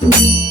thank you